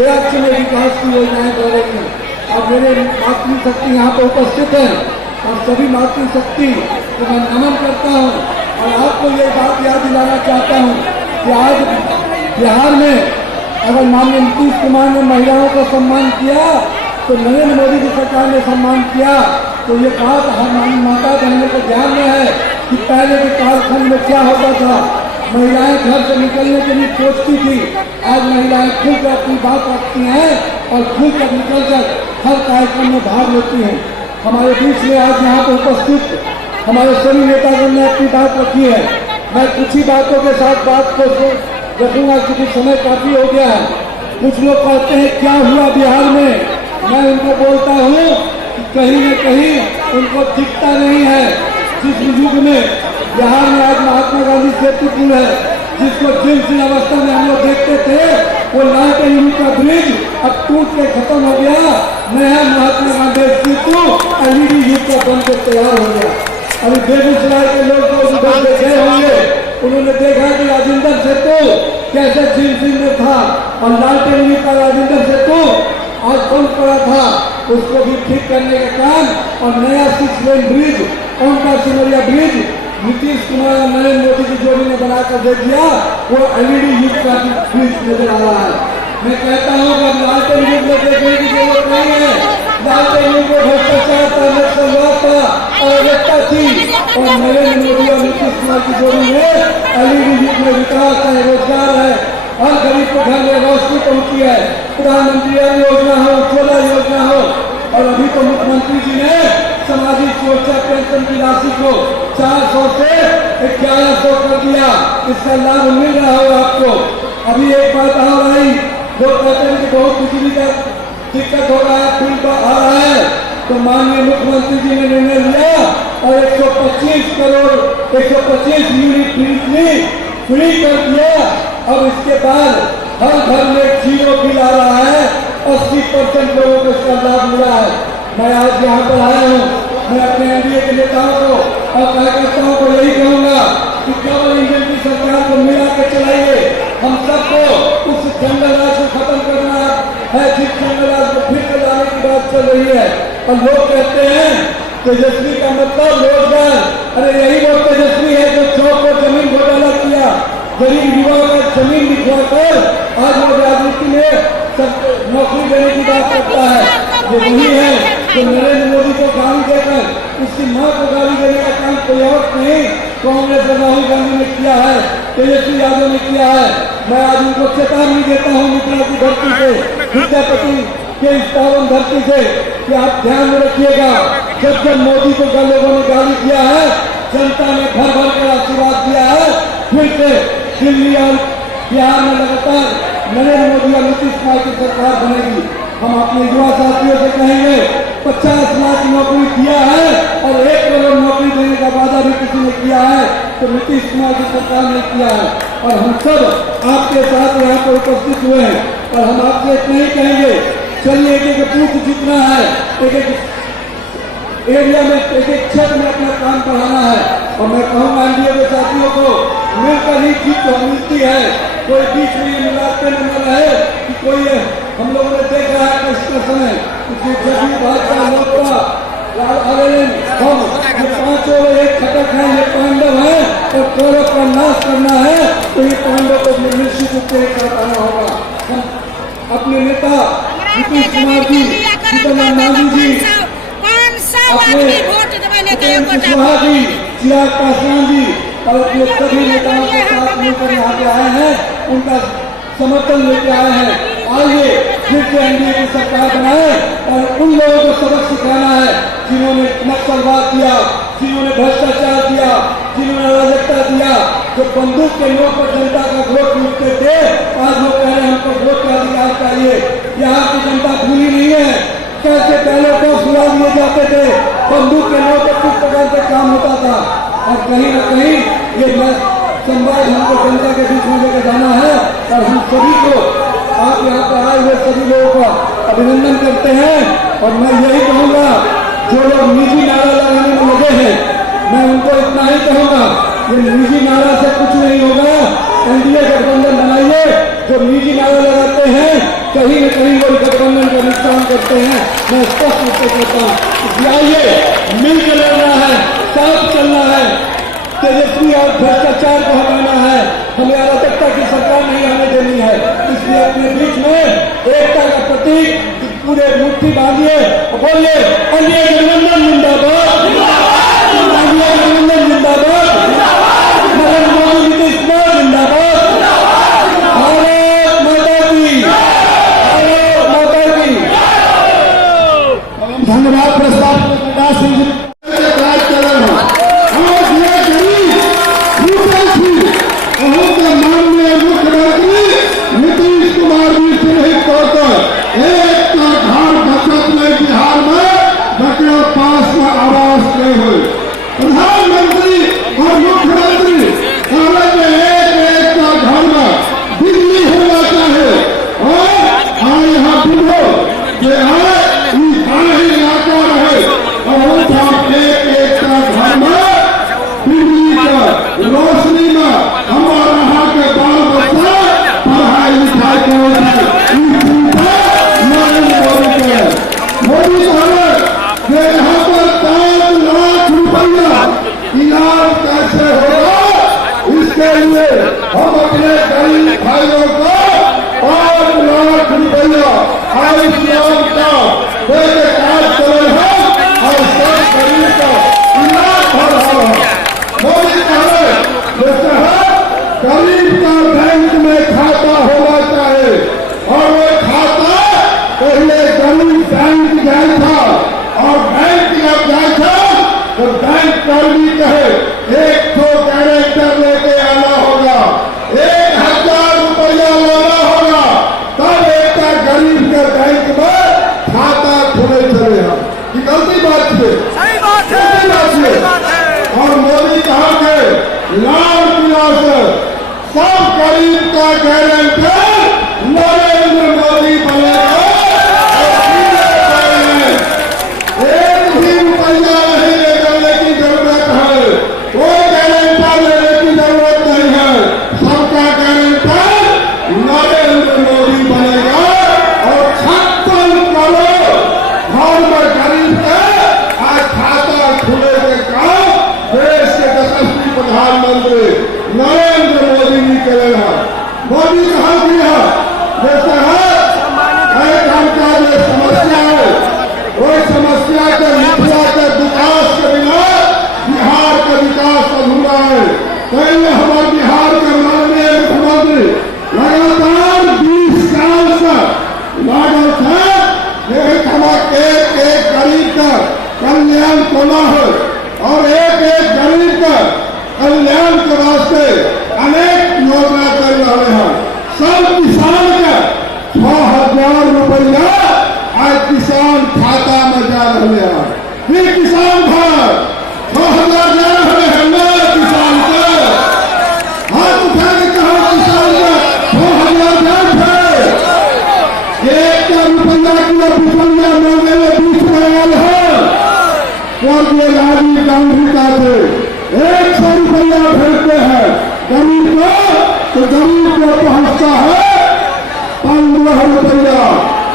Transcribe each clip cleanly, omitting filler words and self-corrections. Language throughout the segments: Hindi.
बेहद में विकास की योजनाएं बढ़ेगी। और मेरे मातृशक्ति यहाँ पर उपस्थित है और सभी मातृशक्ति को मैं नमन करता हूँ। और आपको ये बात याद दिलाना चाहता हूँ कि आज बिहार में अगर माननीय नीतीश कुमार ने महिलाओं को सम्मान किया तो नरेंद्र मोदी की सरकार ने सम्मान किया। तो ये बात हमारी माता बहनों को ध्यान में है कि पहले के कालखंड में क्या होता था। महिलाएं घर से निकलने के लिए सोचती थी, आज महिलाएं खुलकर अपनी बात रखती हैं और खुलकर निकलकर हर कार्यक्रम में भाग लेती हैं। हमारे बीच में आज यहाँ पर उपस्थित हमारे सभी नेतागण ने अपनी बात रखी है। मैं कुछ ही बातों के साथ बात को रखूंगा क्योंकि समय काफी हो गया है। कुछ लोग कहते हैं क्या हुआ बिहार में, मैं उनको बोलता हूँ कि कहीं न कहीं उनको दिखता नहीं है। जिस युग में बिहार में आज महात्मा गांधी सेतु पुल है, जिसको जिन अवस्था में हम लोग देखते थे वो लालटेन का ब्रिज अब टूट के खत्म हो गया। नया महात्मा गांधी सेतु LED युग का बनकर तैयार हो गया। अभी बेगूसराय के लोग तो उधर गए होंगे, उन्होंने देखा कि राजेंद्र सेतु कैसे जिन में था और लालटेन का राजेंद्र सेतु आज बंद पड़ा था, उसको भी ठीक करने का काम और नया 6 lane bridge Omkar Simaria bridge Nitish Kumar और नरेंद्र मोदी की जोड़ी ने बनाकर दे दिया। वो LED युग का ब्रिज नजर आ रहा है। मैं कहता हूँ कि अब लालटेन युग में देखने की जरूरत नहीं है। लालटेन युग में भ्रष्टाचार था, नक्सलवाद था, अराजकता थी और नरेंद्र मोदी और नीतीश कुमार की जोड़ी में LED युग में विकास है, रोजगार है, हर गरीब को घर में रोशनी पहुंची है। प्रधानमंत्री योजना हो, उज्ज्वला योजना हो और अभी तो मुख्यमंत्री जी ने सामाजिक सुरक्षा पेंशन की राशि को 400 से 1100 कर दिया। इसका लाभ मिल रहा हो आपको। अभी एक बात और आई, लोग कहते हैं कि बहुत बिजली का दिक्कत हो रहा है, बिल आ रहा है, तो माननीय मुख्यमंत्री जी ने निर्णय लिया और 125 करोड़ 125 यूनिट बिजली फ्री कर दिया। अब इसके बाद हर घर में 0 बिल आ रहा है। 80% लोगों को इसका लाभ मिला है। मैं आज यहाँ पर आया हूँ, मैं अपने एनडीए के नेताओं को और कार्यकर्ताओं को यही कहूँगा कि डबल इंजन की सरकार को मिला के चलाइए। हम सबको उस जंगल राज को खत्म करना है जिस जंगल राज को फिर से लाने की बात चल रही है। और लोग कहते हैं तेजस्वी का मतलब रोजगार। अरे यही वो तेजस्वी है जो चौक पर जमीन घोटाला किया, गरीब युवा का जमीन लिखवाकर आज वो राजनीति में नौकरी देने की बात करता है। ये वही है जो नरेंद्र मोदी को गाली देकर उसकी मां को गाली देने का काम कोई और नहीं, कांग्रेस और राहुल गांधी ने किया है, तेजस्वी यादव ने किया है। मैं आज उनको चेतावनी देता हूँ मिथिला की धरती से, विद्यापति के इस पावन धरती से कि आप ध्यान में रखिएगा। जब जब मोदी को लोगों ने गाली दिया है, जनता ने भर भर कर आशीर्वाद दिया है। फिर से दिल्ली और बिहार में लगातार नरेंद्र मोदी और नीतीश कुमार की सरकार बनेगी। हम अपने युवा साथियों से कहेंगे 50 लाख नौकरी दिया है और 1 करोड़ नौकरी देने का वादा भी किसी ने किया है तो नीतीश कुमार की सरकार ने किया है। और हम सब आपके साथ यहाँ पर उपस्थित हुए हैं और हम आपसे इतना ही कहेंगे, चलिए एक बूथ जितना है, एक एरिया में एक क्षेत्र में अपना काम बढ़ाना है। और मैं कहूँगा एनडीए के साथियों को मिलकर ही जीत मिलती है। कोई बीच में मिलाते न रहे कि कोई हम लोगों ने देखा है पिछले समय जब भाजपा लोकपा हम 5 और 1 खटक है, ये पांडव है और कौरव का नाश करना है तो ये पांडव को निश्चित रूप से करना होगा। हम अपने नेता नीतीश कुमार जी, जीतन गांधी जी, कुशवाहा जी, चिराग पासवान जी और अपने सभी नेताओं के साथ मिलकर यहाँ पे आए हैं, उनका समर्थन लेके आए हैं। आइए फिर से एनडीए की सरकार बनाए और उन लोगों को सबक सिखाना है जिन्होंने नक्सलवाद दिया, जिन्होंने भ्रष्टाचार दिया, जिन्होंने अराजकता दिया, जो बंदूक के नोक पर जनता का वोट लूटते थे। आज लोग कह रहे हैं हमको वोट का अधिकार चाहिए। यहाँ की जनता भूली नहीं है कैसे पहले को सुना दिए जाते थे, बंदूक के नोक पर किस प्रकार से काम होता था। और कहीं न कहीं ये संवाद हमको जनता के बीच में लेकर जाना है और हम सभी को आप यहाँ पर आए हुए सभी लोगों का अभिनंदन करते हैं। और मैं यही कहूँगा जो लोग निजी नारा लगाने में लगे हैं, मैं उनको इतना ही कहूँगा ये निजी नारा से कुछ नहीं होगा। एनडीए गठबंधन बनाइए। जो निजी नारे लगाते हैं कहीं न कहीं वो गठबंधन का नुकसान करते हैं। मैं स्पष्ट रूप से कहता हूँ, आइए मिलकर लड़ना है, साथ चलना है, तेजस्वी और भ्रष्टाचार को हटाना है। हमें अराजकता की सरकार नहीं आने देनी है। इसलिए अपने बीच में एकता का प्रतीक पूरे मुट्ठी बांधिए और बोलिए एनडीए गठबंधन जिंदाबाद, एनडीए गठबंधन जिंदाबाद, नरेंद्र मोदी नीतीश कुमार जिंदाबाद, भारत माता की, भारत माता की। धन्यवाद। प्रस्ताव प्रकाश सिंह जी माननीय मुख्यमंत्री नीतीश कुमार जी चिन्हित तौर पर एक का घर बचत में बिहार में डॉक्टर पास का आवास गए हुए प्रधानमंत्री और मुख्यमंत्री भारत में एक का घर में बिजली होना चाहिए। और यहाँ बुढ़ो जो है इलाका रहे और एक का घर में बिजली का रोशनी में हमारे यहाँ के बाल बच्चा पढ़ाई लिखाई कर मोदी साहब के यहाँ पर 5 लाख रुपया इलाज कैसे होगा, इसके लिए हम अपने गरीब भाइयों को 5 लाख रुपया आयुष्मान का देके कार्ड करे हैं और सब गरीब का इलाज हो रहा है। मोदी साहब जैसे है गरीब का बैंक में खाता होना चाहिए और वो खाता पहले गरीब बैंक गया था और बैंक जब गया था तो बैंक कर्मी कहे 100 कैरेक्टर लेके आना होगा, 1000 रुपया लाना होगा, तब एक गरीब के बैंक में खाता खुले चलेगा। ये गलती बात है, सही बात है। और मोदी कहा के लाल किला से सब गरीब का गारंटर नरेंद्र मोदी बनेगा। एक भी रुपया नहीं लेने की जरूरत है, कोई गारंटर लेने की जरूरत नहीं है, सबका गारंटर नरेंद्र मोदी बनेगा। और 56 करोड़ घर में गरीब का आज खाता खुले के काम देश के यशस्वी प्रधानमंत्री नरेंद्र मोदी जी करेगा। मोदी कहा दिया जैसे है का जो समस्या है वो समस्या के मुखिया के विकास के बिना बिहार का विकास अधूरा है। पहले हमारे बिहार के माननीय मुख्यमंत्री लगातार 20 साल से लागल थे हमारे एक गरीब का कल्याण होना है और एक गरीब का कल्याण के वास्ते अनेक योजना कर रहे हैं। सब किसान का 6000 रुपया आज किसान खाता में जा रहे हैं। फिर किसान भाई 6000 जा रहे हैं ना किसान का हाथ उठा के कहा किसान का 6000 जा रहे 1 रुपया किलो पिछलिया मांगे में 20 बयाल है और ये राजीव गांधी का थे 100 रुपया भेजते हैं गरीब को तो गरीब को पहुंचता है 15 रुपया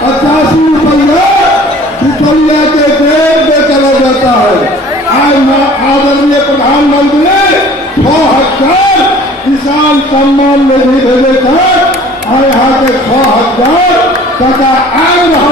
85 रुपया पिछलिया के जेब में चला जाता है। आज आदरणीय प्रधानमंत्री 6000 किसान सम्मान निधि भेजे थे और यहाँ के 6000 टका आ रहा